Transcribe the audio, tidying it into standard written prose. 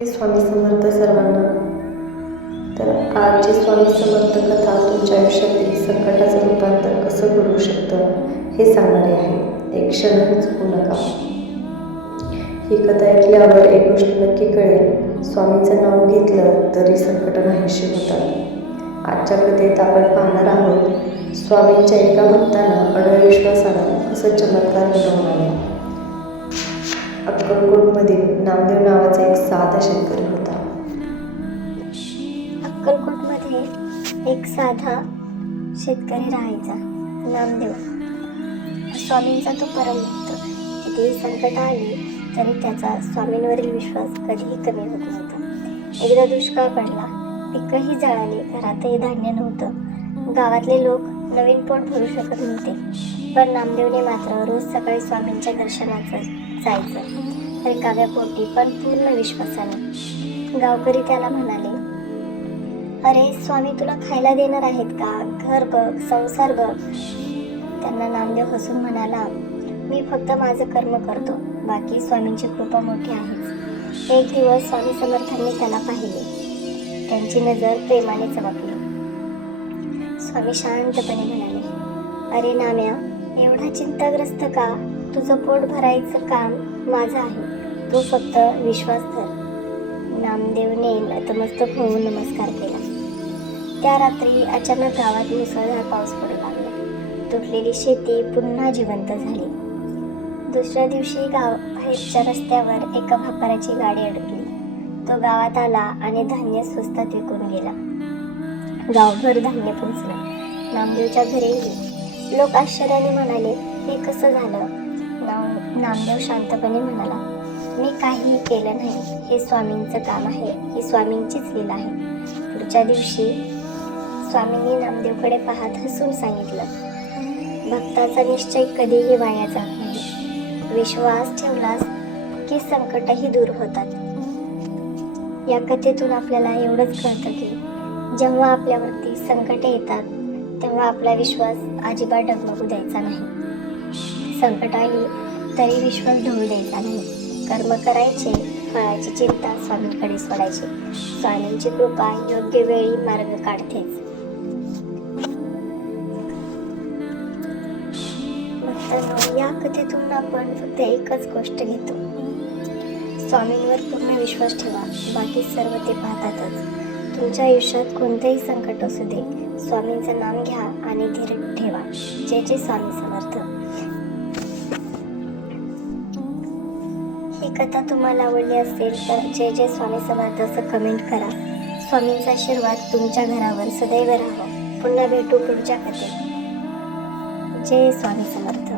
स्वामी समर्थ सर्वांना. तर आजची स्वामी समर्थ कथा तुमच्या आयुष्यातील संकटाचं रूपांतर कसं घडवू शकतं हे सांगणारे आहे. एक क्षणही चुकू नका. ही कथा ऐकल्यावर एक गोष्ट नक्की कळेल, स्वामींचं नाव घेतलं तरी संकट नाहीशी होतात. आजच्या कथेत आपण पाहणार आहोत स्वामींच्या एका भक्तानं अढळ विश्वासानं कसं चमत्कार घडवून आले. अक्कलकोटमधील नामदेव नावाचा एक साधा शेतकरी होता. अक्कलकोटमध्ये एक साधा शेतकरी राहायचा, नामदेव. स्वामींचा तो परमभक्त. कितीही संकट आली तरी त्याचा स्वामींवरील विश्वास कधीही कमी होत नव्हता. एकदा दुष्काळ पडला, पिकंही जळाली, घरातही धान्य नव्हतं. गावातले लोक नवीन पोट भरू शकत नव्हते. पण नामदेवने मात्र रोज सकाळी स्वामींच्या दर्शनाचं जायचं, रिकाम्या पोटी पण पूर्ण विश्वासाने. गावकरी त्याला म्हणाले, अरे स्वामी तुला खायला देणार आहेत का? घर बघ, संसार बघ. त्यांना नामदेव हसून म्हणाला, मी फक्त माझं कर्म करतो, बाकी स्वामींची कृपा मोठी आहेच. एक दिवस स्वामी समर्थांनी त्याला पाहिले. त्यांची नजर प्रेमाने चमकली. स्वामी शांतपणे म्हणाले, अरे नाम्या, एवढा चिंताग्रस्त का? तुझं पोट भरायचं काम माझं आहे, तू फक्त विश्वास धर. नामदेवने नतमस्तक होऊन नमस्कार केला. त्या रात्री अचानक गावात मुसळधार पाऊस पडू लागला. तुटलेली शेती पुन्हा जिवंत झाली. दुसऱ्या दिवशी बाहेरच्या रस्त्यावर एका व्यापाऱ्याची गाडी अडकली. तो गावात आला आणि धान्य स्वस्तात विकून गेला. गावभर धान्य पोचलं. नामदेवच्या घरीही लोक आश्चर्याने म्हणाले, हे कसं झालं? नामदेव शांतपणे म्हणाला, मी काहीही केलं नाही, हे स्वामींचं काम आहे, ही स्वामींचीच लीला आहे. पुढच्या दिवशी स्वामींनी नामदेवकडे पाहत हसून सांगितलं, भक्ताचा निश्चय कधीही वाया जात नाही. विश्वास ठेवलास की संकटही दूर होतात. या कथेतून आपल्याला एवढंच कळतं की जेव्हा आपल्यावरती संकटे येतात तेव्हा आपला विश्वास अजिबात डगमगू द्यायचा नाही. संकट आली तरी विश्वास ढळू द्यायचा नाही. कर्म करायचे, फळाची चिंता स्वामींकडे सोडायची. स्वामींची कृपा योग्य वेळी मार्ग काढतेच. भक्तांनो, या कथेतून आपण फक्त एकच गोष्ट घेतो, स्वामींवर पूर्ण विश्वास ठेवा, बाकी सर्व ते पाहतातच. तुमच्या आयुष्यात कोणतेही संकट असू दे, स्वामींचं नाम घ्या आणि धीर ठेवा. जय जय स्वामी समर्थ. ही कथा तुम्हाला आवडली असेल तर जय जय स्वामी समर्थ असं कमेंट करा. स्वामींचा आशीर्वाद तुमच्या घरावर सदैव राहावा. पुन्हा भेटू पुढच्या कथेत. जय स्वामी समर्थ.